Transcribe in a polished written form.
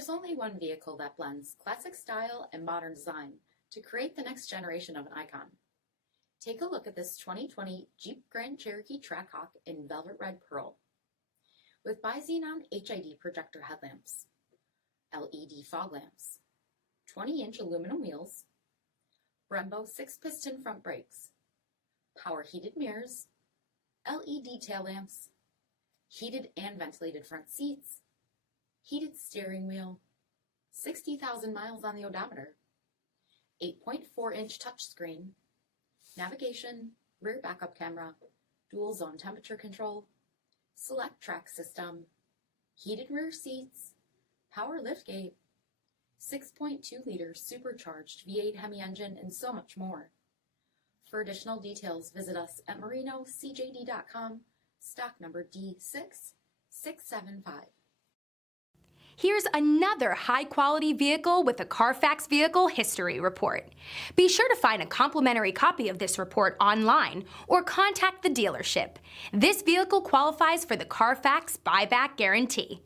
There's only one vehicle that blends classic style and modern design to create the next generation of an icon. Take a look at this 2020 Jeep Grand Cherokee Trackhawk in Velvet Red Pearl. With bi-xenon HID projector headlamps, LED fog lamps, 20-inch aluminum wheels, Brembo 6-piston front brakes, power heated mirrors, LED tail lamps, heated and ventilated front seats, heated steering wheel, 60,000 miles on the odometer, 8.4-inch touchscreen, navigation, rear backup camera, dual zone temperature control, select track system, heated rear seats, power liftgate, 6.2-liter supercharged V8 HEMI engine, and so much more. For additional details, visit us at marinocjd.com, stock number D6675. Here's another high-quality vehicle with a CARFAX Vehicle History Report. Be sure to find a complimentary copy of this report online or contact the dealership. This vehicle qualifies for the CARFAX Buyback Guarantee.